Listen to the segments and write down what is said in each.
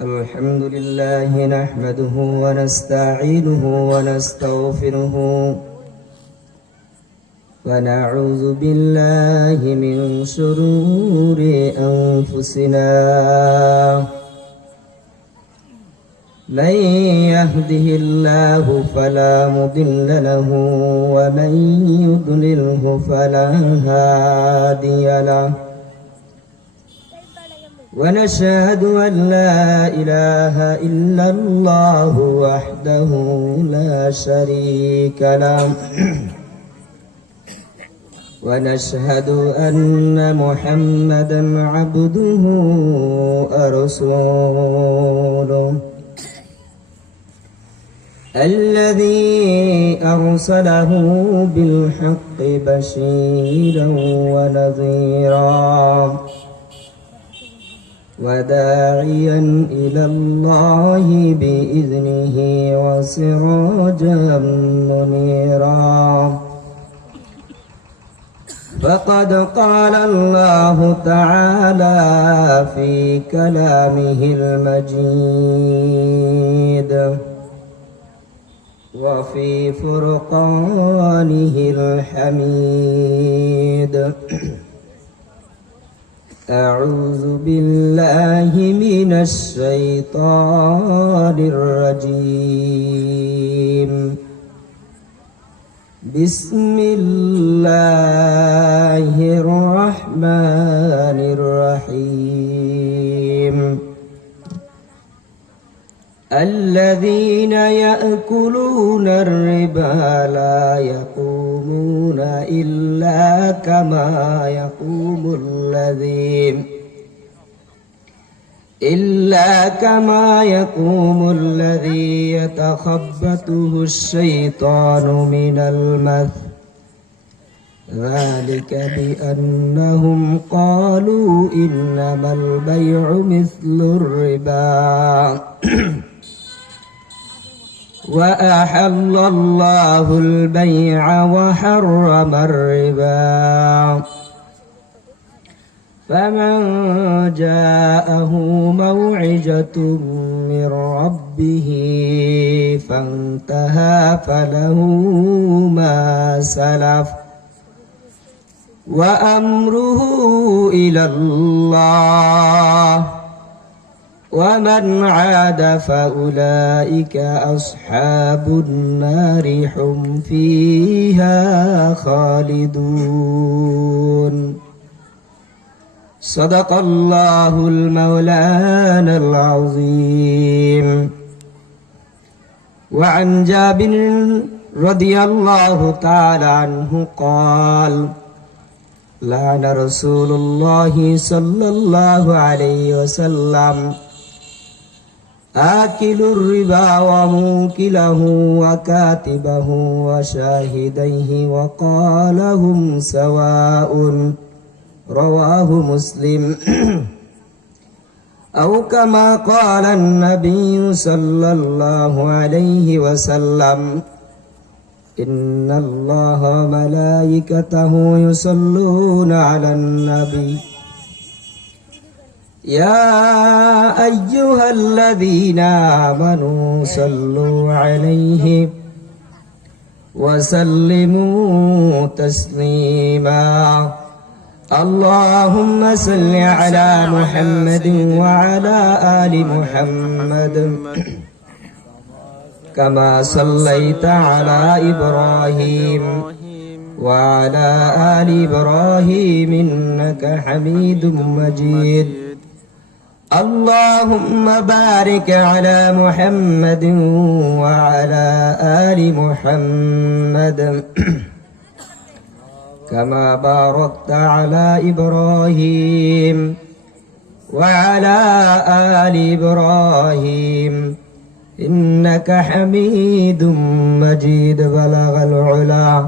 الحمد لله نحمده ونستعينه ونستغفره ونعوذ بالله من شرور أنفسنا من يهده الله فلا مضل له ومن يضلله فلا هادي له ونشهد أن لا إله إلا الله وحده لا شريك له ونشهد أن محمدا عبده ورسوله الذي أرسله بالحق بشيرا ونذيرا وداعيا إلى الله بإذنه وسراجا منيرا فقد قال الله تعالى في كلامه المجيد وفي فرقانه الحميد أعوذ بالله من الشيطان الرجيم بسم الله الرحمن الرحيم الذين يأكلون الربا لا يقومون إلا كما يقوم الذي يتخبطه الشيطان من المس ذلك بأنهم قالوا إنما البيع مثل الربا وأحل الله البيع وحرم الربا فمن جاءه موعظة من ربه فانتهى فله ما سلف وأمره إلى الله ومن عاد فأولئك أصحاب النار هم فيها خالدون صدق الله المولانا العظيم وعن جابر رضي الله تعالى عنه قال لعن رسول الله صلى الله عليه وسلم آكل الربا وموكله وكاتبه وشاهديه وقال هم سواء رواه مسلم أو كما قال النبي صلى الله عليه وسلم إن الله وملائكته يصلون على النبي يا أيها الذين آمنوا صلوا عليه وسلموا تسليما اللهم صل على محمد وعلى آل محمد كما صليت على إبراهيم وعلى آل إبراهيم إنك حميد مجيد اللهم بارك على محمد وعلى آل محمد كما باركت على إبراهيم وعلى آل إبراهيم إنك حميد مجيد بلغ العلا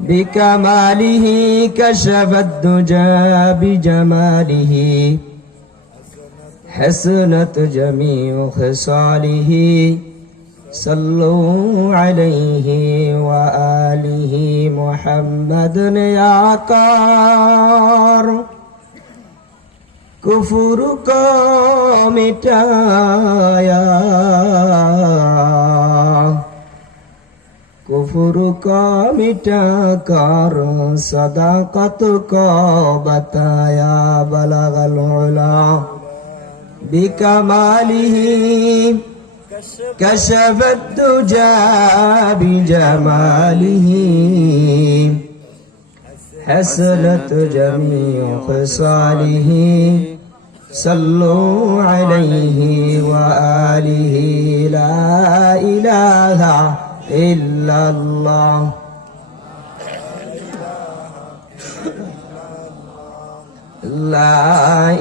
بكماله كشف الدجى بجماله حسنت جميع خصاله صلوا عليه وآله محمد يا طار कुफुर को मिटाया, कुफुर को मिटा कर सदाकत को बताया। बलगल उला बिकमालिही कशफत दुजा बिजमालिही, हसनत जमीउ खसालिही, सल्लु अलैहि व आलिहि। ला इलाहा इल्लल्लाह, ला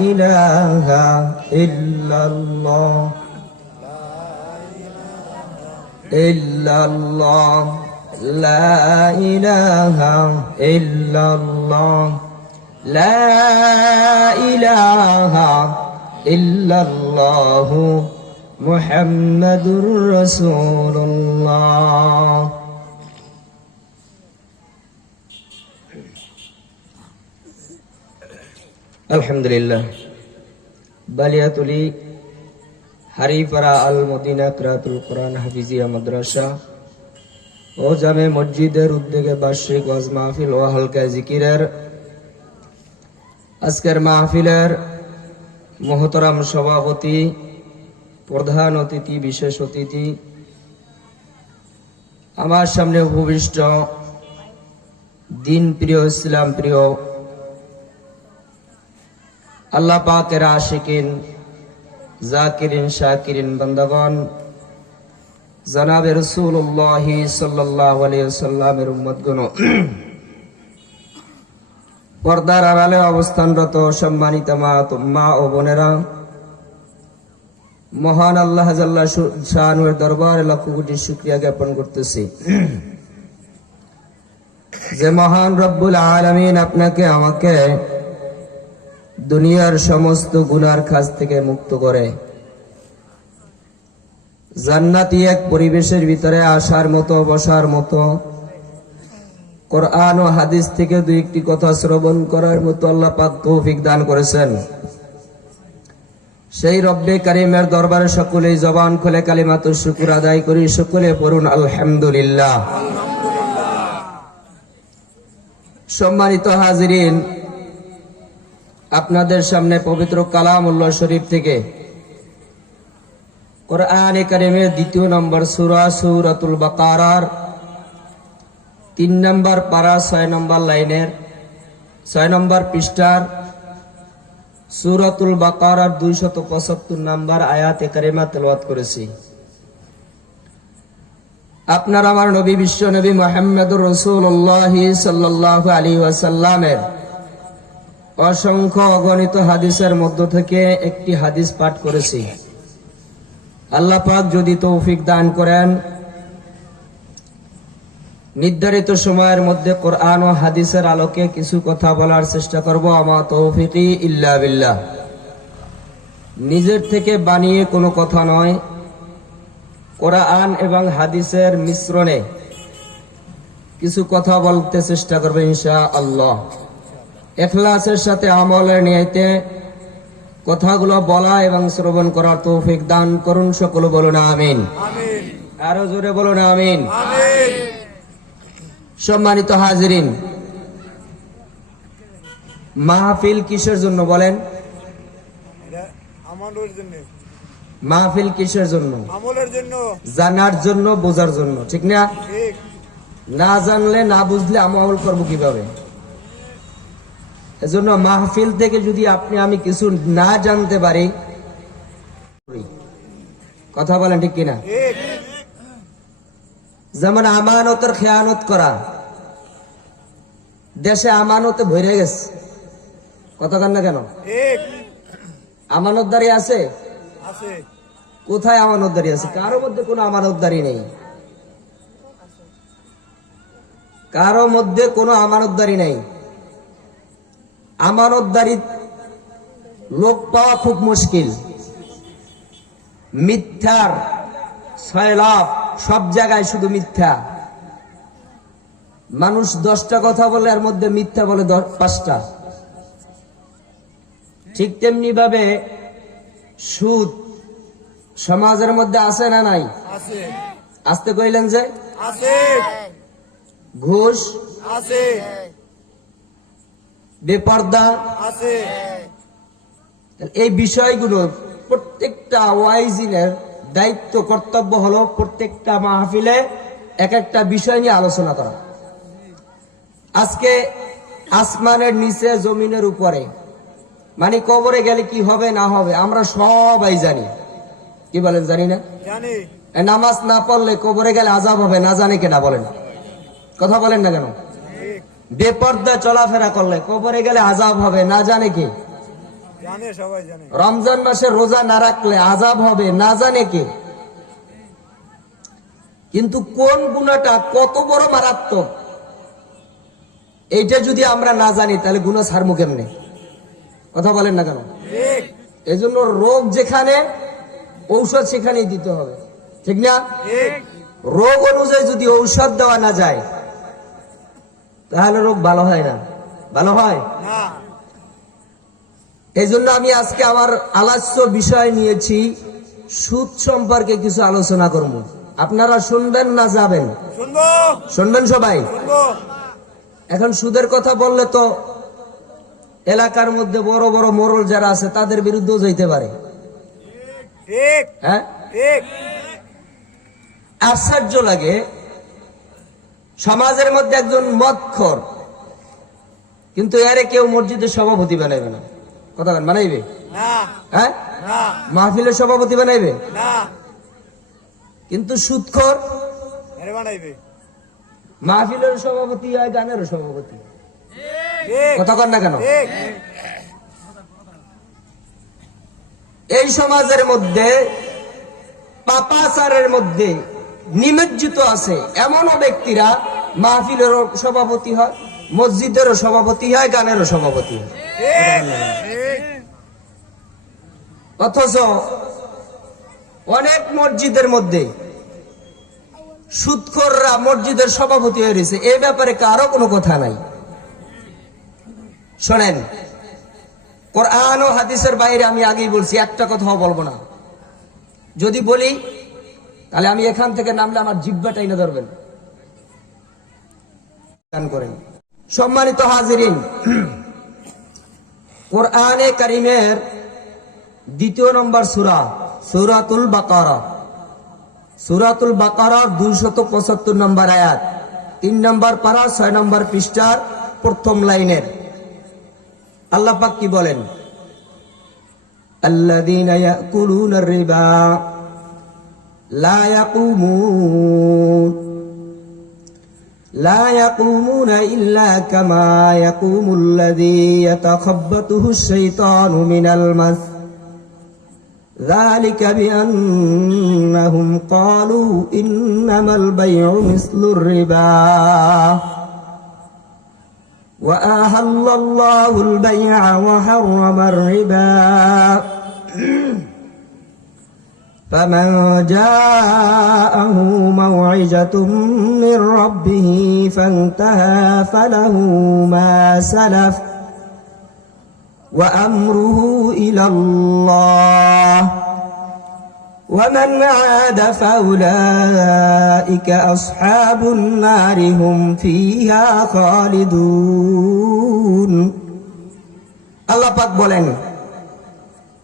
इलाहा इल्लल्लाह, इल्लल्लाह, ला इलाहा इल्लल्लाह, ला इलाहा इल्लल्लाह, मुहम्मदुर रसूलुल्लाह। अल्हम्दुलिल्लाह। बालियातुली হারিপাড়া আল মদিনা কিরাতুল কোরআন হাফিজিয়া মাদ্রাসা ও জামে মসজিদের উদ্যোগে বার্ষিক ওয়াজ মাহফিল ও হালকা জিকিরের আজকের মাহফিলের মহতরম সভাপতি, প্রধান অতিথি, বিশেষ অতিথি, আমার সামনে উপবিষ্ট দিন প্রিয়, ইসলাম প্রিয়, আল্লাহ পাকের আশিকিন, জাকিরিন, শাকিরিন বান্দাগণ, জনাবে রাসূলুল্লাহ সাল্লাল্লাহু আলাইহি ওয়াসাল্লামের উম্মতগণ, পর্দার আড়ালে অবস্থানরত সম্মানিত মা ও বোনেরা, মহান আল্লাহ জাল্লা শানুর দরবারে লাখ কোটি শুকরিয়া জ্ঞাপন করতেছি যে মহান রব্বুল আলামিন আপনাকে আমাকে দুনিয়ার সমস্ত গুনার কাজ থেকে মুক্ত করে জান্নাতি এক পরিবেশের ভিতরে আসার মতো, বসার মতো, কোরআন ও হাদিস থেকে দুই একটি কথা শ্রবণ করার মতো আল্লাহ পাক তৌফিক দান করেছেন। সেই রব্বে কারীমের দরবারে সকলেই জবান খুলে কালিমাতুশ শুকর আদায় করি। সকলে পড়ুন আলহামদুলিল্লাহ। সম্মানিত হাজিরিন, আপনাদের সামনে পবিত্র কালামুল্লাহ শরীফ থেকে কোরআনে কারীমের ২য় নম্বর সূরা সূরাতুল বাকারার ৩ নম্বর পারা ৬ নম্বর লাইনের ৬ নম্বর পৃষ্ঠার সূরাতুল বাকারার ২৭৫ নম্বর আয়াতে কারিমা তেলাওয়াত করেছি। আপনার আমার নবী, বিশ্ব নবী মুহাম্মদুর রাসূলুল্লাহ সাল্লাল্লাহু আলাইহি ওয়াসাল্লামের অসংখ্য অগণিত হাদিসের মধ্য থেকে একটি হাদিস পাঠ করেছি। আল্লাহ পাক যদি তৌফিক দান করেন, নির্ধারিত সময়ের মধ্যে কোরআন ও হাদিসের আলোকে কিছু কথা বলার চেষ্টা করব। আমা তৌফিকি ইল্লা বিল্লাহ। নিজের থেকে বানিয়ে কোনো কথা নয়, কোরআন এবং হাদিসের মিশ্রণে কিছু কথা বলতে চেষ্টা করবে ইনশাআল্লাহ। ইখলাসের সাথে আমলের নিয়তে কথাগুলো বলা এবং শ্রবণ করার তৌফিক দান করুন। সকলে বলুন আমিন। আরো জোরে বলুন আমিন। সম্মানিত হাজিরিন, মাহফিল কিসের জন্য বলেন? মাহফিল কিসের জন্য? আমলের জন্য, জানার জন্য, বোঝার জন্য, ঠিক না? না জানলে, না বুঝলে আমল করবো কিভাবে? এজন্য মাহফিল থেকে যদি আপনি আমি কিছু না জানতে পারি, কথা বলেন ঠিক কিনা? যেমন আমানতের খেয়ানত করা, দেশে আমানতে ভরে গেছে, কথা কান না কেন? আমানতদারি আছে? কোথায় আমানতদারি আছে? কারো মধ্যে কোনো আমানতদারি নেই, কারো মধ্যে কোনো আমানতদারি নেই। আমানতদারি লোক পাওয়া খুব মুশকিল। মিথ্যার সয়লাভ, সব জায়গায় শুধু মিথ্যা। মানুষ 10টা কথা বলে, এর মধ্যে মিথ্যা বলে 5টা। ঠিক তেমনি ভাবে সুদ সমাজের মধ্যে আছে না নাই? আছে আসতে কইলেন যে আছে ঘুষ, আছে বেপর্দা, আছে এই বিষয়গুলো প্রত্যেকটা ওয়াইজিনের দায়িত্ব কর্তব্য হলো প্রত্যেকটা মাহফিলে এক একটা বিষয় নিয়ে আলোচনা করা। আজকে আসমানের নিচে জমিনের উপরে, মানে কবরে গেলে কি হবে না হবে আমরা সবাই জানি। কি বলেন জানি না? জানি নামাজ না পড়লে কবরে গেলে আযাব হবে, না জানে কেনা বলেন? কথা বলেন না কেন? ঠিক বেপর্দা চলাফেরা করলে কবরে গেলে আযাব হবে, না জানে কে? জানে সবাই জানে রমজান মাসে রোজা না রাখলে আযাব হবে, না জানে কে? কিন্তু কোন গুনাহটা কত বড় মারাত্মক এইটা যদি আমরা না জানি তাহলে গুনাহ ছাড়বো কেমনে? কথা বলেন না কেন? ঠিক এই জন্য রোগ যেখানে ঔষধ সেখানেই দিতে হবে, ঠিক না? ঠিক রোগ অনুযায়ী যদি ঔষধ দেওয়া না যায় তাহলে রোগ ভালো হয় না। ভালো হয় না এই জন্য আমি আজকে আমার আলোচ্য বিষয় নিয়েছি সুদ সম্পর্কে কিছু আলোচনা করব। আপনারা শুনবেন না যাবেন? শুনবো শুনবেন সবাই। শুনবো এখন সুদের কথা বললে তো এলাকার মধ্যে বড় বড় মোড়ল যারা আছে তাদের বিরুদ্ধেও যেতে পারে। ঠিক হ্যাঁ, ঠিক আশ্চর্য লাগে সমাজের মধ্যে একজন মদখোর, কিন্তু এরে কেউ মসজিদের সভাপতি বানাইবে না। কথা বলেন, বানাইবে? না হ্যাঁ, না মাহফিলের সভাপতি বানাইবে, না কিন্তু সুদখোর এর বানাইবে মাহফিলের সভাপতি হয়, গানেরও সভাপতি হয়। ঠিক কথা কন না কেন? ঠিক এই সমাজের মধ্যে পাপাচারের মধ্যে নিমজ্জিত আছে এমনও ব্যক্তিরা মাহফিলেরও সভাপতি হয়, মসজিদেরও সভাপতি হয়, গানেরও সভাপতি হয়। ঠিক ঠিক অথচ অনেক মসজিদের মধ্যে সুদখোররা মসজিদের সভাপতি হয়ে রয়েছে, এই ব্যাপারে কারো কোনো কথা নাই। শোনেন, কোরআন ও হাদিসের বাইরে আমি আগেই বলছি একটা কথাও বলবো না। যদি বলি তাহলে আমি এখান থেকে নামলে আমার জিহ্বাটা এনে ধরবেন। গান করেন। সম্মানিত হাজিরিন, কোরআনে কারিমের 2 নম্বর সূরা, সূরাতুল বাকারা, সূরাতুল বাকারার 275 নম্বর আয়াত, 3 নম্বর পারা 6 নম্বর পৃষ্ঠার প্রথম লাইনের আল্লাহ পাক কি বলেন? আল্লাযীনা ইয়াকুলুনার রিবা লা ইয়াকুমুনা ইল্লা কামা ইয়াকুমুল্লাযী ইয়াতাখাব্বাতুহুশ শাইতানু মিনাল মাস যালিকা বিআন্নাহুম ক্বালু ইন্নামাল বাই'উ মিসলুর রিবা وأحل الله البيع وحرم الربا فمن جاءه موعظة من ربه فانتهى فله ما سلف وأمره إلى الله ومن عاد فأولئك أصحاب النار هم فيها خالدون। আল্লাহ পাক বলেন,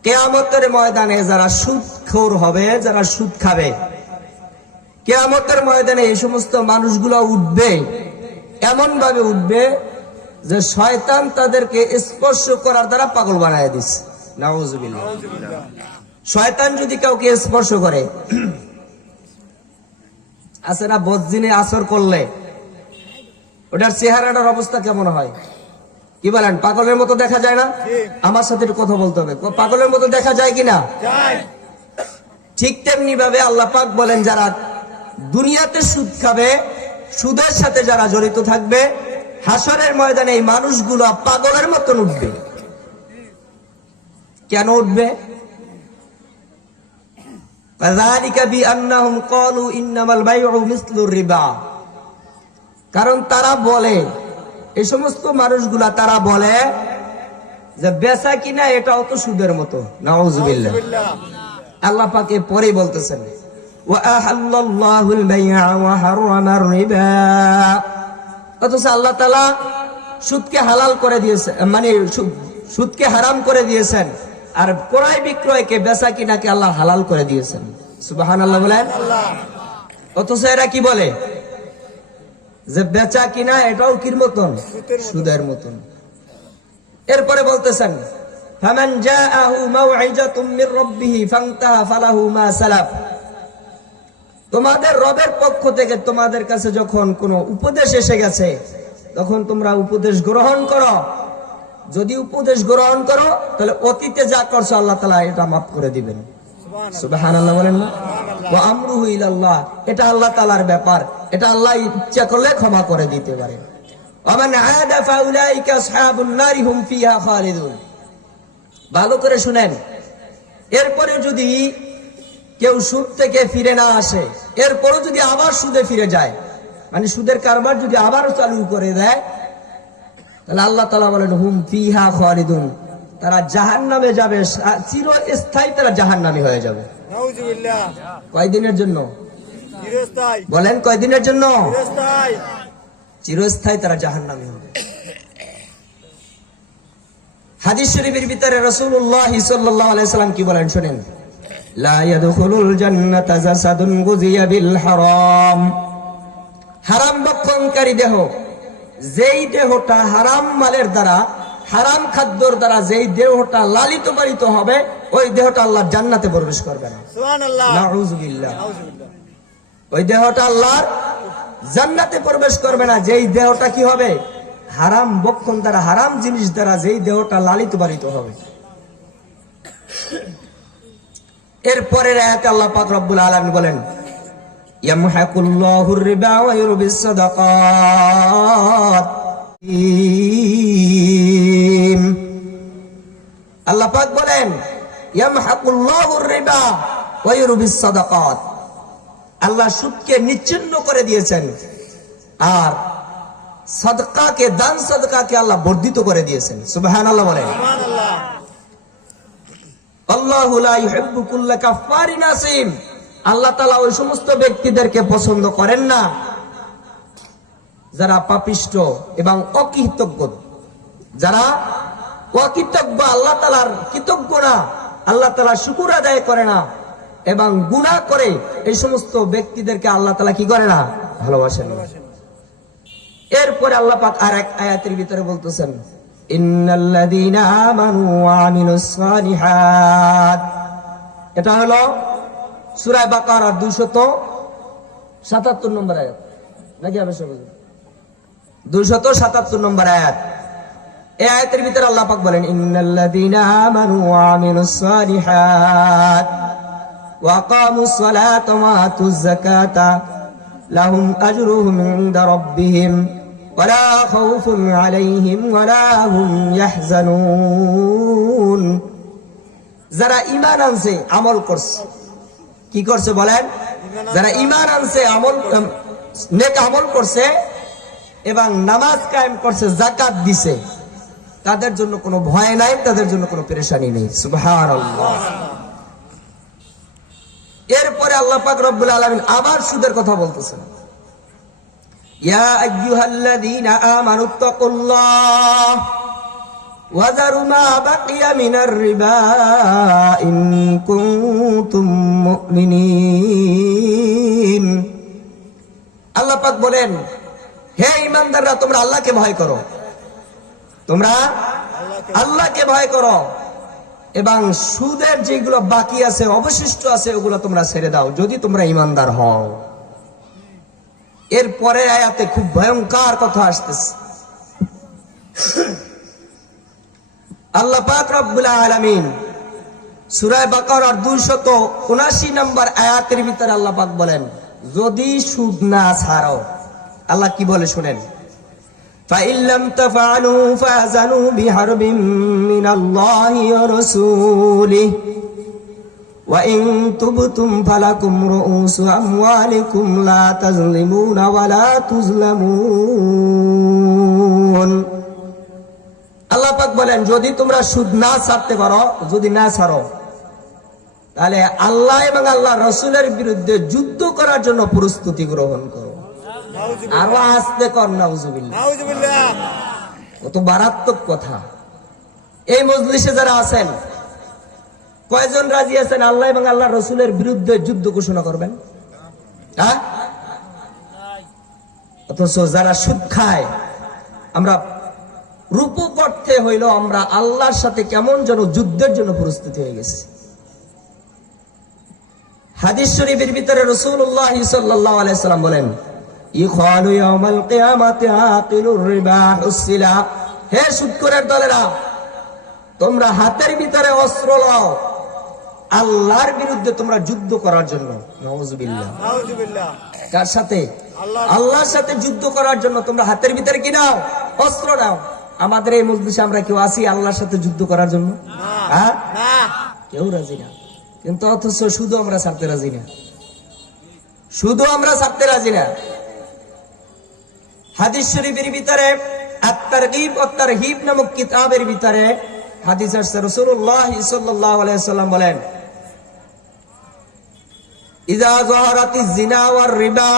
কিয়ামতের ময়দানে যারা সুদখোর হবে, যারা সুদ খাবে, কিয়ামতের ময়দানে এই সমস্ত মানুষগুলো উঠবে, এমন ভাবে উঠবে যে শয়তান তাদেরকে স্পর্শ করার দ্বারা পাগল বানায় দিচ্ছে। নাউযুবিল্লাহ। শয়তান যদি কাউকে স্পর্শ করে, আছে না বজ্জিনে আসর করলে ওটার চেহারাটার অবস্থা কেমন হয়? কি বলেন, পাগলের মতো দেখা যায় না? আমার সাথে একটু কথা বলতে হবে, পাগলের মতো দেখা যায় কিনা? যাই ঠিক তেমনি ভাবে আল্লাহ পাক বলেন, যারা দুনিয়াতে সুদ খাবে, সুদের সাথে যারা জড়িত থাকবে, হাসরের ময়দানে এই মানুষগুলো পাগলের মতন উঠবে। কেন উঠবে? কারণ তারা বলে, এই সমস্ত মানুষগুলা তারা বলে যে বেচা কিনা এটাও তো সুদের মতো। নাউজুবিল্লাহ। বিল্লাহ। আল্লাহ পাক এর পরেই বলতেছেন ওয়া আহাল্লাল্লাহুল বাই'a ওয়া হারামার রিবা। অথচ আল্লাহ তাআলা সুদকে হালাল করে দিয়েছেন, মানে সুদকে হারাম করে দিয়েছেন, আর ক্রয় বিক্রয়কে বেচা কিনাকে আল্লাহ হালাল করে দিয়েছেন। সুবহানাল্লাহ বলেন। অথচ এরা কি বলে যে বেচা কিনা এটাও কির মতন, সুদের মতন। এরপরে বলতেছেন ফামান জাআহু মাউইজাতুম মির রাব্বিহি ফান্তাহা ফালাহু মা সালাফ। তোমাদের রবের পক্ষ থেকে তোমাদের কাছে যখন কোনো উপদেশ এসে গেছে তখন তোমরা উপদেশ গ্রহণ করো। যদি উপদেশ গ্রহণ করো তাহলে অতীতে যা করছো আল্লাহ তাআলা এটা মাফ করে দিবেন। সুবহানাল্লাহ বলেন না? ওয়া আমরুহু ইলাল্লাহ, এটা আল্লাহ তাআলার ব্যাপার, এটা আল্লাহ ইচ্ছা করলে ক্ষমা করে দিতে পারে। ওয়ামান আদা ফাউলাইকা আসহাবুন নারি হুম ফিহা খালিদুন। ভালো করে শুনেন, এরপরে যদি কেউ সুদ থেকে ফিরে না আসে, এরপরও যদি আবার সুদে ফিরে যায়, মানে সুদের কারবার যদি আবার চালু করে দেয়, তাহলে আল্লাহ তাআলা বলেন হুম ফিহা খালিদুন, তারা জাহান্নামে যাবে, চিরস্থায়ী তারা জাহান্নামী হয়ে যাবে। নাউজুবিল্লাহ। কয়দিনের জন্য চিরস্থায়ী। বলেন? কয়দিনের জন্য? চিরস্থায়ী। চিরস্থায়ী তারা জাহান্নামী হবে। হাদিস শরীফের ভিতরে রাসূলুল্লাহ সাল্লাল্লাহু আলাইহি সাল্লাম কি বলেন শুনেন, লা ইয়াদখুলুল জান্নাতা জাসাদুন গুযিয়া বিল হারাম। হারাম ভক্ষণকারী দেহ, যেই দেহটা হারাম মালের দ্বারা, হারাম খাদ্যর দ্বারা যেই দেহটা লালিত পালিত হবে, ওই দেহটা আল্লাহর জান্নাতে প্রবেশ করবে না। সুবহানাল্লাহ। নাউযুবিল্লাহ। নাউজুবিল্লাহ। ওই দেহটা আল্লাহর জান্নাতে প্রবেশ করবে না, যেই দেহটা কি হবে, হারাম ভক্ষণ দ্বারা, হারাম জিনিস দ্বারা যেই দেহটা লালিত পালিত হবে। এরপরের আয়াতে আল্লাহ পাক রব্বুল আলামিন বলেন ইয়ামহাকুল্লাহুর রিবা ওয়া ইউরবিস সাদাকাত। আল্লাহ পাক বলেন ইয়ামহাকুল্লাহুর রিবা ওয়া ইউরবিস সাদাকাত। আল্লাহ সুদকে নিচ্ছিন্ন করে দিয়েছেন আর সাদকাকে, দান সাদকাকে আল্লাহ বর্ধিত করে দিয়েছেন। সুবহানাল্লাহ বলেন। সুবহানাল্লাহ। আল্লাহু লা ইউহিব্বু কুল্লা কাফফারিন আসিম। আল্লাহ তাআলা ওই সমস্ত ব্যক্তিদেরকে পছন্দ করেন না যারা পাপিষ্ঠ এবং অকৃতজ্ঞ, যারা অকৃতজ্ঞ, আল্লাহ তাআলার কৃতজ্ঞ না, আল্লাহ তাআলা শুকর আদায় করে না এবং গুনাহ করে, এই সমস্ত ব্যক্তিদেরকে আল্লাহ তাআলা কি করে না, ভালোবাসেন না। এরপরে আল্লাহ পাক আরেক আয়াতের ভিতরে বলতেছেন ইন্নাল্লাযীনা আমানু ওয়া আমিলুস সালিহাত। এটা হলো সূরা বাকারার 277 নম্বর আয়াত, নাকি আমি সব 277 নম্বর আয়াত। এই আয়াতের ভিতরে আল্লাহ পাক বলেন ইন্নাল্লাযীনা আমানু ওয়া আমিলুস সালিহাত ওয়া আকামুস সালাতা ওয়া আতুজ যাকাতা লাহুম আজরুহুম ইনদা রাব্বিহিম ওয়ালা খাউফুন আলাইহিম ওয়ালা হুম ইয়াহজানুন। যারা ঈমান আনছে, আমল করছে, কি করছে বলেন? যারা ঈমান আনছে, আমল, নেক আমল করছে এবং নামাজ কায়েম করছে, যাকাত দিছে, তাদের জন্য কোনো ভয় নাই, তাদের জন্য কোনো পেরেশানি নেই। সুবহানাল্লাহ। এরপরে আল্লাহ পাক রব্বুল আলামিন আবার সুদের কথা বলতেছেন ইয়া আইয়ুহাল্লাযীনা আমানুত্তাকুল্লাহ ওয়া যারু মা বাকিয়া মিনার রিবা ইন কুনতুম মুমিনিন। আল্লাহ পাক বলেন হে ঈমানদাররা, তোমরা আল্লাহকে ভয় করো, তোমরা আল্লাহকে ভয় করো এবং সুদের যেগুলো বাকি আছে, অবশিষ্ট আছে, ওগুলো তোমরা ছেড়ে দাও যদি তোমরা ঈমানদার হও। এরপরে আয়াতে খুব ভয়ঙ্কর কথা আসতেছে। আল্লাহ পাক রব্বুল আলামিন সূরা বাকারার 279 নম্বর আয়াতের ভিতরে আল্লাহ পাক বলেন যদি সুদ না ছাড়ো, আল্লাহ কি বলে শুনেন, فَإِن لَّمْ تَفْعَلُوا فَأْذَنُوا بِحَرْبٍ مِّنَ اللَّهِ وَرَسُولِهِ وَإِن تُبْتُمْ فَلَكُمْ رُءُوسُ أَمْوَالِكُمْ لَا تَظْلِمُونَ وَلَا تُظْلَمُونَ। আল্লাহ পাক বলেন যদি তোমরা সুদ না ছাড়তে পারো, যদি না ছাড়ো, তাহলে আল্লাহ এবং আল্লাহ রসুলের বিরুদ্ধে যুদ্ধ করার জন্য প্রস্তুতি গ্রহণ করো। আরো আসতে কর নাউজুবিল্লাহ। নাউজুবিল্লাহ। কত মারাত্মক কথা। এই মজলিসে যারা আছেন, কয়জন রাজি আছেন আল্লাহ এবং আল্লাহ রসুলের বিরুদ্ধে যুদ্ধ ঘোষণা করবেন? হ্যাঁ? অথচ যারা সুদ খায়, আমরা রূপক অর্থে হইল আমরা আল্লাহর সাথে কেমন যেন যুদ্ধের জন্য প্রস্তুতি হয়ে গেছি। হাদিস শরীফের ভিতরে রাসূলুল্লাহ সাল্লাল্লাহু আলাইহি সাল্লাম বলেন, ইখালু ইয়াউমাল কিয়ামাতি আকিলুর রিবা হুসিলা, হে সুদখোরের দলেরা, তোমরা হাতের ভিতরে অস্ত্র লও আল্লাহর বিরুদ্ধে তোমরা যুদ্ধ করার জন্য। নাউজুবিল্লাহ। নাউজুবিল্লাহ। কার সাথে? আল্লাহর সাথে যুদ্ধ করার জন্য তোমরা হাতের ভিতরে কি নাও? অস্ত্র নাও। আমাদের এই মজলিসে আমরা কেউ আসি আল্লাহর সাথে যুদ্ধ করার জন্য? হ্যাঁ, না, কেউ রাজি না। কিন্তু অথচ শুধু আমরা ছাড়তে রাজি না, শুধু আমরা ছাড়তে রাজি না। হাদিস শরীফের ভিতরে আত-তারগীব ওয়া তারহিব নামক কিতাবের ভিতরে হাদিস আছে, রাসূলুল্লাহ সাল্লাল্লাহু আলাইহি ওয়াসাল্লাম বলেন, ইযা যাহারাতিজ জিনা ওয়ার রিবা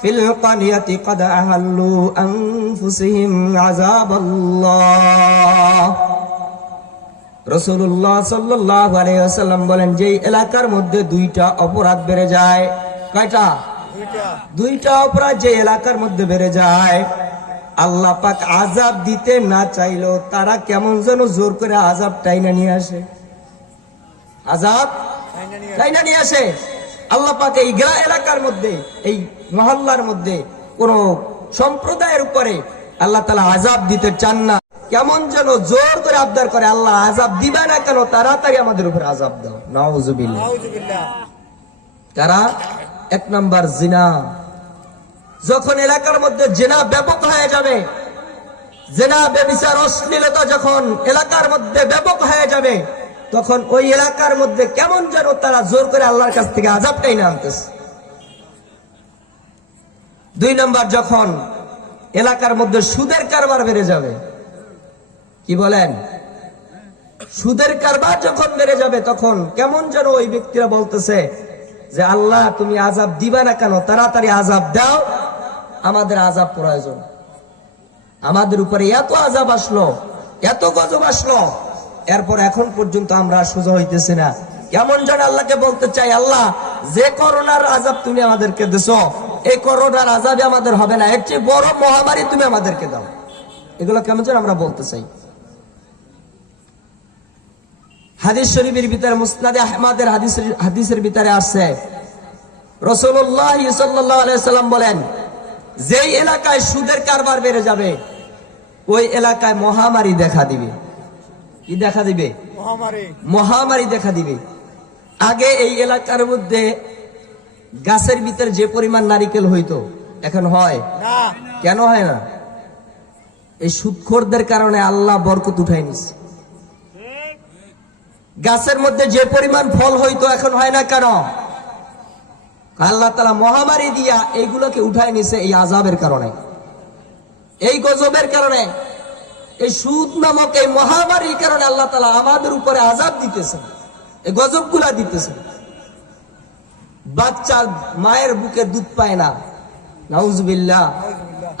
ফিল কানিয়াতি ক্বাদ আহাল্লু আনফুসিহিম আযাবাল্লাহ। রাসূলুল্লাহ সাল্লাল্লাহু আলাইহি ওয়াসাল্লাম বলেন, যেই এলাকার মধ্যে দুইটা অপরাধ বেড়ে যায়, কয়টা? দুইটা অপরাধ যে এলাকার মধ্যে বেড়ে যায়, আল্লাহ পাক আযাব দিতে না চাইলেও তারা কেমন যেন জোর করে আযাব টাইনা নিয়ে আসে। আযাব টাইনা নিয়ে আসে। আল্লাহ পাক এই এলাকার মধ্যে, এই মহল্লার মধ্যে কোন সম্প্রদায়ের উপরে আল্লাহ তাআলা আযাব দিতে চান না, কেমন যেন জোর করে আবদার করে, আল্লাহ আযাব দিবা না কেন, তাড়াতাড়ি আমাদের উপরে আযাব দাও। নাউজুবিল্লাহ। নাউজুবিল্লাহ। কারা? এক নাম্বার জিনা। যখন এলাকার মধ্যে জিনা ব্যাপক হয়ে যাবে, জিনা ব্যভিচার অশ্লীলতা যখন এলাকার মধ্যে ব্যাপক হয়ে যাবে, তখন ওই এলাকার মধ্যে কেমন যেন তারা জোর করে আল্লাহর কাছ থেকে আযাবটাই না আনতেছে। দুই নাম্বার, যখন এলাকার মধ্যে সুদের কারবার বেড়ে যাবে, কি বলেন? সুদের কারবার যখন বেড়ে যাবে, তখন কেমন যেন ওই ব্যক্তিরা বলতেছে যে আল্লাহ তুমি আযাব দিবা না কেন, তাড়াতাড়ি আযাব দাও, আমাদের আযাব প্রয়োজন। আমাদের উপরে এত আযাব আসলো, এত গজব আসলো, এরপর এখন পর্যন্ত আমরা সোজা হইতেছি না। কেমন যেন আল্লাহকে বলতে চাই, আল্লাহ যে করোনার আযাব তুমি আমাদেরকে দিছো, এই করোনার আযাবে আমাদের হবে না, এর চেয়ে বড় মহামারী তুমি আমাদেরকে দাও। এগুলো কেমন যেন আমরা বলতে চাই। হাদিস শরীফের ভিতরে মুসনাদে আহমদের হাদিসের ভিতরে আসছে, রাসূলুল্লাহ সাল্লাল্লাহু আলাইহি সাল্লাম বলেন, যেই এলাকায় সুদের কারবার বেড়ে যাবে, ওই এলাকায় মহামারী দেখা দিবে। কি দেখা দিবে? মহামারী দেখা দিবে। আগে এই এলাকার মধ্যে গাছের ভিতরে যে পরিমাণ নারিকেল হইতো, এখন হয় না। কেন হয় না? এই সুদখোরদের কারণে আল্লাহ বরকত উঠাই নিছে। গাছের মধ্যে যে পরিমাণ ফল হইতো, এখন হয় না কেন? আল্লাহ তাআলা মহামারী দিয়া এইগুলোকে উঠাই নিছে, এই আযাবের কারণে, এই গজবের কারণে, এই সুদ নামক এই মহামারীর কারণে আল্লাহ তাআলা আমাদের উপরে আযাব দিতেছেন, এই গজবগুলা দিতেছেন। বাচ্চা মায়ের বুকে দুধ পায় না, নাউজুবিল্লাহ।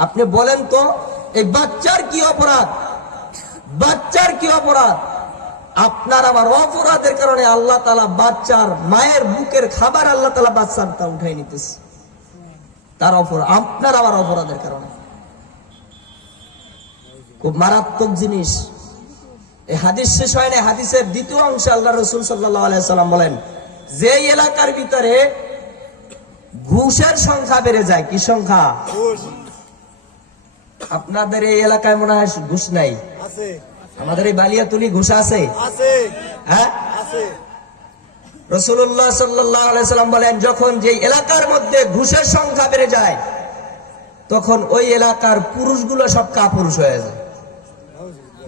আপনি বলেন তো, এই বাচ্চার কি অপরাধ? বাচ্চার কি অপরাধ? আপনার আবার অপরাধের কারণে আল্লাহ তাআলা বাচ্চার মায়ের বুকের খাবার আল্লাহ তাআলা বাচ্চাটা উঠাই নিতেছে, তার অপরাধ, আপনার আবার অপরাধের কারণে। খুব মারাত্মক জিনিস। এই হাদিস শেষ হয় না, হাদিসের দ্বিতীয় অংশে আল্লাহ রাসূল সাল্লাল্লাহু আলাইহি সাল্লাম বলেন, যে এলাকার ভিতরে ঘুষের সংখ্যা বেড়ে যায়, কি সংখ্যা? আপনাদের এই এলাকায় মনে হয় ঘুষ নাই? আছে। আমাদের এই বালিয়াতুলি ঘুষ আছে? আছে। হ্যাঁ, আছে। রাসূলুল্লাহ সাল্লাল্লাহু আলাইহি সাল্লাম বলেন, যখন যে এলাকার মধ্যে ঘুষের সংখ্যা বেড়ে যায়, তখন ওই এলাকার পুরুষগুলো সব কাপুরুষ হয়ে যায়।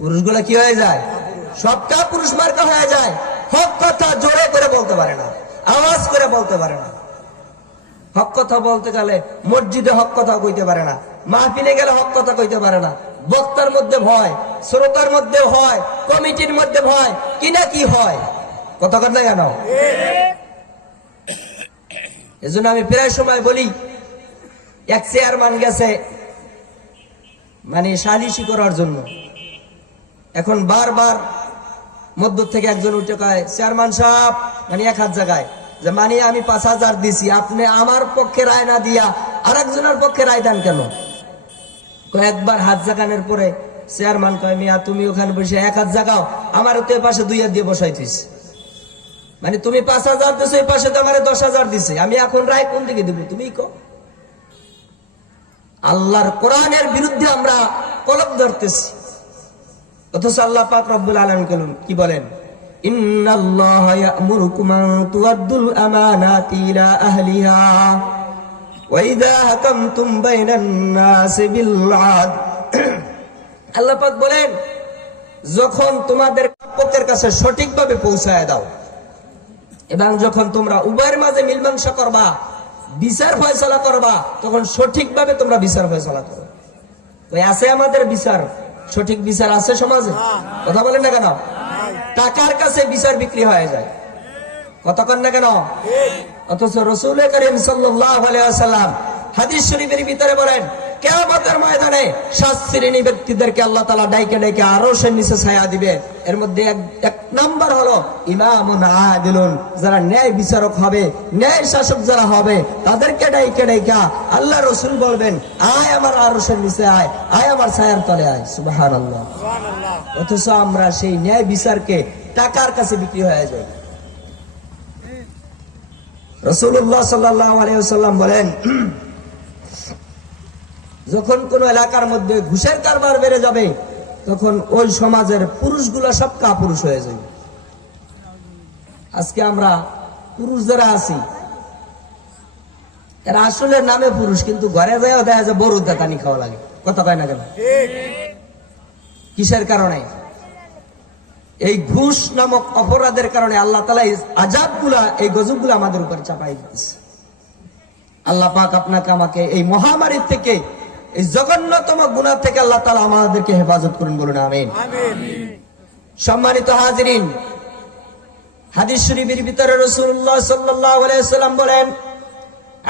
পুরুষগুলো কি হয়ে যায়? সব কাপুরুষ মার্কা হয়ে যায়। হক কথা জোরে করে বলতে পারে না, আওয়াজ করে বলতে পারে না। হক কথা বলতে গেলে মসজিদে হক কথা কইতে পারে না, মাহফিলে গেলে হক কথা কইতে পারে না, বক্তার মধ্যে ভয়, শ্রোতার মধ্যে ভয়, কমিটির মধ্যে ভয়, কি না কি হয়, কথা কথা কেন? এজন্য আমি প্রায় সময় বলি, এক চেয়ারম্যান গেছে মানে সালিশি করার জন্য। এখন বারবার মধ্য থেকে একজন উঠে কয়, চেয়ারম্যান সাহেব, মানে এক হাত জায়গায়, যে মানে আমি 5,000 দিছি, আপনি আমার পক্ষে রায় না দিয়া আরেকজনের পক্ষে রায় দেন কেন? কয়েকবার হাত জাগানোর পরে চেয়ারম্যান কয়, মিয়া তুমি ওখানে বসে 1 হাত জাগাও, আমার তো পাশে 2 হাত দিয়ে বসাইছিস, মানে তুমি 5,000 দিছো, এই পাশে তো আমার 10,000 দিছে, আমি এখন রায় কোন দিকে দেবো তুমি কো? আল্লাহর কোরআনের বিরুদ্ধে আমরা কলম ধরতেছি, অথচ আল্লাহ পাক রব্বুল আলামিন কি বলেন? ইন্নাল্লাহা ইয়া'মুরুকুম আন তুআদ্দুল আমানাতি ইলা আহলিহা ওয়া ইযা হাকামতুম বাইনান নাসি বিল আদল। আল্লাহ পাক বলেন, যখন তোমাদের পক্ষের কাছে সঠিকভাবে পৌঁছায় দাও এবং যখন তোমরা উভয়ের মাঝে মিলমাংসা করবা, বিচার ফয়সালা করবা, তখন সঠিকভাবে তোমরা বিচার ফয়সালা করো। তো আছে আমাদের বিচার, সঠিক বিচার আছে সমাজে? কথা বলেন না কেন? টাকার কাছে বিচার বিক্রি হয়ে যায়, কথা কন না কেন? অথচ রাসূল করিম সাল্লাল্লাহু আলাইহি ওয়াসাল্লাম হাদিস শরীফের ভিতরে বলেন, কিয়ামতের ময়দানে 7 শ্রেণীর ব্যক্তিদেরকে আল্লাহ তাআলা ডাইকে ডাইকে আরশের নিচে ছায়া দিবে। এর মধ্যে এক নাম্বার হলো ইমামুন আদিলুন, যারা ন্যায় বিচারক হবে, ন্যায় শাসক যারা হবে, তাদেরকে ডাইকে ডাইকা আল্লাহ রাসূল বলবেন, আয় আমার আরশের নিচে আয়, আয় আমার ছায়ার তলে আয়। সুবহানাল্লাহ। অথচ আমরা সেই ন্যায় বিচারকে টাকার কাছে বিক্রি হয়ে যায়। রাসূলুল্লাহ সাল্লাল্লাহু আলাইহি ওয়াসাল্লাম বলেন, যখন কোন এলাকার মধ্যে ঘুষের কারবার বেড়ে যাবে, তখন ওই সমাজের পুরুষগুলা সব কাপুরুষ হয়ে যাবে। আজকে আমরা পুরুষ যারা আছি, এরা আসলে নামে পুরুষ, কিন্তু ঘরে যাও দেখা যায় বড় দাতানি খাওয়া লাগে, কথা কয় না কেন? কিসের কারণে? এই ঘুষ নামক অপরাধের কারণে আল্লাহ তাআলা এই আযাবগুলা, এই গজবগুলা আমাদের উপর চাপাই দিতেছে। আল্লাহ পাক আপনাকে আমাকে এই মহামারী থেকে, এই জঘন্যতম গুনাহ থেকে আল্লাহ তাআলা আমাদেরকে হেফাজত করুন, বলুন আমিন। সম্মানিত হাজিরিন, হাদিস শরীফের ভিতরে রাসূলুল্লাহ সাল্লাল্লাহু আলাইহি ওয়াসাল্লাম বলেন,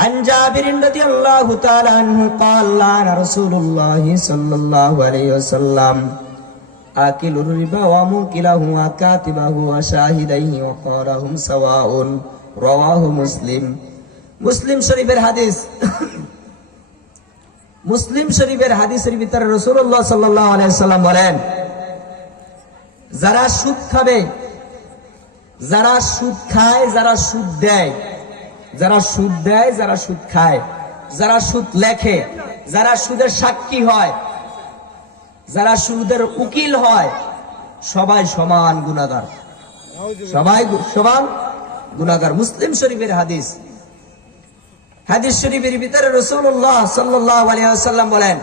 আন জাবির রাদিয়াল্লাহু তাআলা আনহু ক্বালা রাসূলুল্লাহ সাল্লাল্লাহু আলাইহি ওয়াসাল্লাম আকিলুর রিবা ওয়া মুকিলাহু ওয়া কাতিবাহু ওয়া শাহিদাইহি ওয়া ক্বালাহুম সাওয়াউন, রাওয়াহু মুসলিম। মুসলিম শরীফের হাদিস। মুসলিম শরীফের হাদিসের ভিতরে রাসূলুল্লাহ সাল্লাল্লাহু আলাইহি ওয়াসাল্লাম বলেন, যারা সুদ খাবে, যারা সুদ খায়, যারা সুদ দেয়, যারা সুদ দেয়, যারা সুদ খায়, যারা সুদ লেখে, যারা সুদের সাক্ষী হয়, যারা সুদের উকিল হয়, সবাই সমান গুনাহগার, সবাই সমান গুনাহগার। মুসলিম শরীফের হাদিস। হাদিস শরীফের ভিতরে রাসূলুল্লাহ সাল্লাল্লাহু আলাইহি ওয়াসাল্লাম বলেন,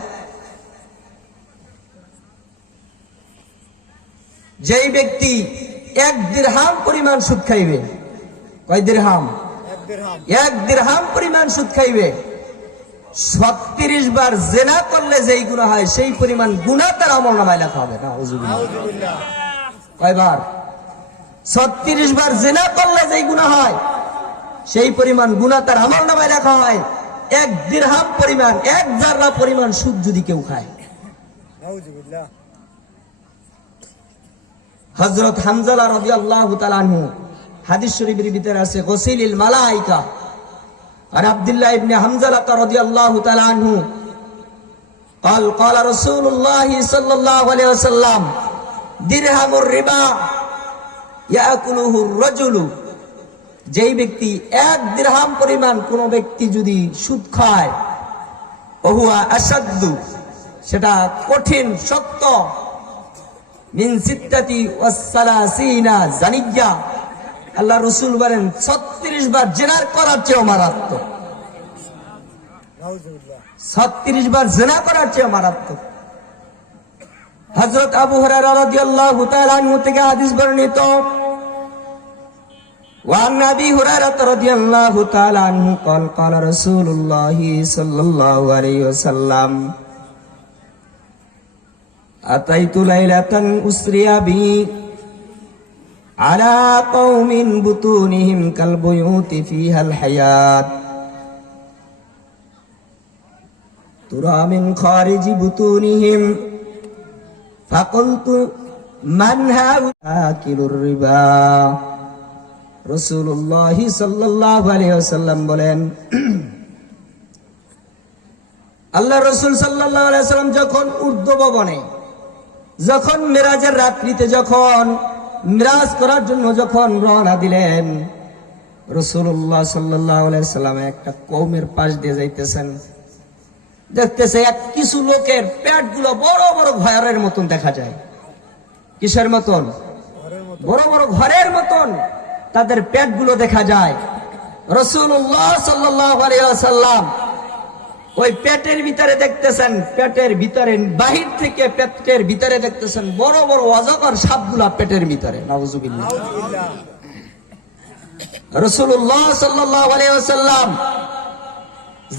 যেই ব্যক্তি 1 দিরহাম পরিমাণ সুদ খাইবে, কয় দিরহাম? 1 দিরহাম পরিমাণ সুদ খাইবে, 36 বার জিনা করলে যেই গুনাহ হয়, সেই পরিমাণ গুনাহ তার আমলনামায় লেখা হবে। নাউযুবিল্লাহ। কয়বার? 36 বার জিনা করলে যেই গুনাহ হয়, সেই পরিমাণ গুনাহ তার আমলনামায় লেখা হয়। 1 দিরহাম পরিমাণ, 1 জাররা পরিমাণ সুদ যদি কেউ খায়। নাউযুবিল্লাহ। হযরত হামজালা রাদিয়াল্লাহু তাআলা আনহু, হাদিস শরীফের ভিতরে আছে, গসিলিল মালাইকা। আর আব্দুল্লাহ ইবনে হামজালা রাদিয়াল্লাহু তাআলা আনহু قال قال رسول الله صلى الله عليه وسلم درهم الربا ياكله الرجل, যেই ব্যক্তি 1 দিরহাম পরিমাণ কোন ব্যক্তি যদি সুদ খায়, ওহুয়া আসাদ্দু, সেটা কঠিন শক্ত, মিন সিত্তাতি ওয়াস সালাসিনা জানিয়া, আল্লাহ রাসূল বলেন 36 বার জিনার করার চেয়ে মারাত্মক। 36 বার জিনা করার চেয়ে মারাত্মক। হযরত আবু হুরায়রা রাদিয়াল্লাহু তাআলা আনহু থেকে হাদিস বর্ণিত, وعن أبي هريرة رضي الله تعالى عنه قال قال رسول الله صلى الله عليه وسلم আতাইতু লাইলাতান উসরিয়া বি আলা কওমিন বুতুনিহিম কাল বুয়ুতি ফিহাল হায়াত তুরা মিন খারিজি বুতুনিহিম ফাকুলতু মান হাউকিলুর রিবা। রাসূলুল্লাহ সাল্লাল্লাহু আলাইহি ওয়াসাল্লাম বলেন, আল্লাহ রাসূল সাল্লাল্লাহু আলাইহি ওয়াসাল্লাম যখন ঊর্ধ্ব ভবনে, যখন মিরাজের রাত্রিতে, যখন মিরাজ করার জন্য যখন রওনা দিলেন, রাসূলুল্লাহ সাল্লাল্লাহু আলাইহি ওয়াসাল্লাম একটা কওমের পাশ দিয়ে যাইতেছেন। দেখতেছে এক কিছু লোকের পেটগুলো বড় বড় ঘরের মতন দেখা যায়। কিসের মতন? বড় বড় ঘরের মতন তাদের পেটগুলো দেখা যায়। রাসূলুল্লাহ সাল্লাল্লাহু আলাইহি ওয়াসাল্লাম ওই পেটের ভিতরে দেখতেছেন, পেটের ভিতরে বাহির থেকে পেটের ভিতরে দেখতেছেন বড় বড় অজগর সাপগুলা পেটের ভিতরে। নাউজুবিল্লাহ। রাসূলুল্লাহ সাল্লাল্লাহু আলাইহি ওয়াসাল্লাম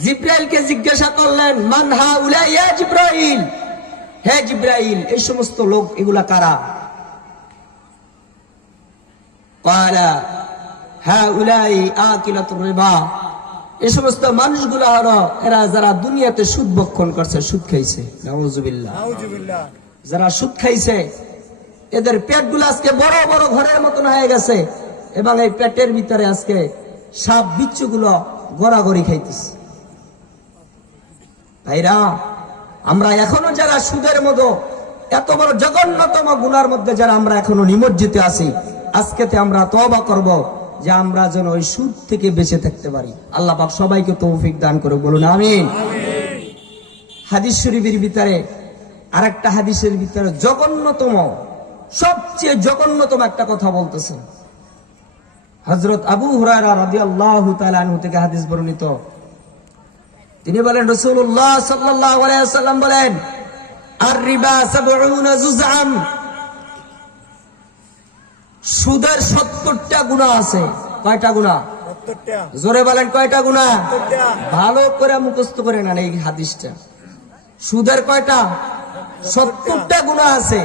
জিব্রাইলকে জিজ্ঞাসা করলেন, মান হাউলা ইয়া জিব্রাইল, হে জিব্রাইল, এই সমস্ত লোক এগুলা কারা? ক্বালা হাউলাই আকিলাতুর রিবা, এই সমস্ত মানুষগুলা হলো এরা যারা দুনিয়াতে সুদ ভক্ষণ করছে, সুদ খাইছে। নাউজুবিল্লাহ। যারা সুদ খাইছে এদের পেটগুলো আজকে বড় বড় ঘরের মতন হয়ে গেছে এবং এই পেটের ভিতরে আজকে সাপ বিচ্ছুগুলো গড়াগড়ি খাইতেছে। ভাইরা, আমরা এখনো যারা সুদের মতো এত বড় জঘন্যতম গুনার মধ্যে যারা আমরা এখনো নিমজ্জিত আছি, আজকেতে আমরা তওবা করব যে আমরা যেন ওই সুদ থেকে বেঁচে থাকতে পারি। আল্লাহ পাক সবাইকে তৌফিক দান করে, বলুন আমিন। হাদিস শরীফের ভিতরে আরেকটা হাদিসের ভিতরে জঘন্যতম, সবচেয়ে জঘন্যতম একটা কথা বলতেছেন। হযরত আবু হুরায়রা রাদিয়াল্লাহু তাআলা আনহু থেকে হাদিস বর্ণিত। তিনি বলেন, রাসূলুল্লাহ সাল্লাল্লাহু আলাইহি ওয়াসাল্লাম বলেন, আর রিবা 70 জুজআম, সুদের 70টা গুনাহ আছে। কয়টা গুনাহ? 70টা। জোরে বলেন, কয়টা গুনাহ? 70টা। ভালো করে মুখস্থ করে নেন এই হাদিসটা। সুদের কয়টা? 70টা গুনাহ আছে।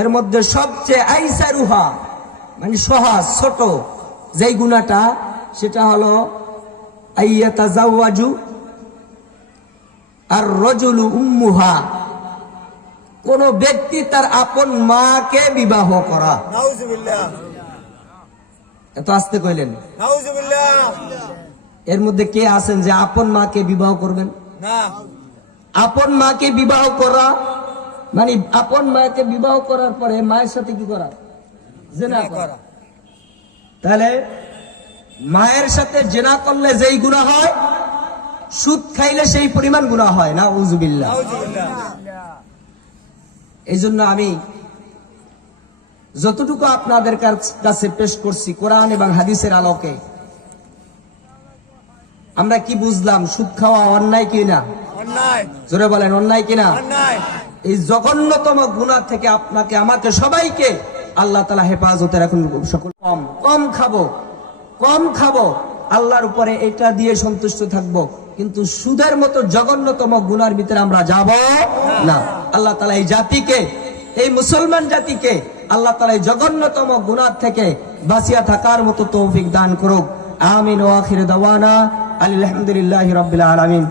এর মধ্যে সবচেয়ে আইসারুহা, মানে সহজ ছোট যেই গুনাহটা, সেটা হলো আইয়াতাজাওয়াজু আর রাজুলু উম্মুহা, কোন ব্যক্তি তার আপন মাকে বিবাহ করা। নাউজুবিল্লাহ। এত আস্তে কইলেন। নাউজুবিল্লাহ। এর মধ্যে কে আছেন যে আপন মাকে বিবাহ করবেন? না। আপন মাকে বিবাহ করা মানে আপন মাকে বিবাহ করার পরে মায়ের সাথে কি করা? জিনা করা। তাহলে মায়ের সাথে জিনা করলে যেই গুনাহ হয়, সুদ খাইলে সেই পরিমাণ গুনাহ হয়। নাউজুবিল্লাহ। এই জন্য আমি যতটুকু আপনাদের কাছে পেশ করছি কোরআন এবং হাদিসের আলোকে, আমরা কি বুঝলাম? সুদ খাওয়া অন্যায় কিনা? অন্যায়। জোরে বলেন, অন্যায় কিনা? অন্যায়। এই জঘন্যতম গুনাহ থেকে আপনাকে, আমাকে, সবাইকে আল্লাহ তাআলা হেফাজতে রাখুন। সকল কম খাবো, কম খাবো, আল্লাহর উপরে এটা দিয়ে সন্তুষ্ট থাকবো, কিন্তু সুদের মতো জঘন্যতম গুনার ভিতরে আমরা যাব না। আল্লাহ তাআলা এই জাতিকে, এই মুসলমান জাতিকে আল্লাহ তাআলা এই জঘন্যতম গুনার থেকে বাঁচিয়া থাকার মতো তৌফিক দান করুক। আমিন। ওয়া আখিরু দাওয়ানা আলহামদুলিল্লাহি রাব্বিল আলামিন।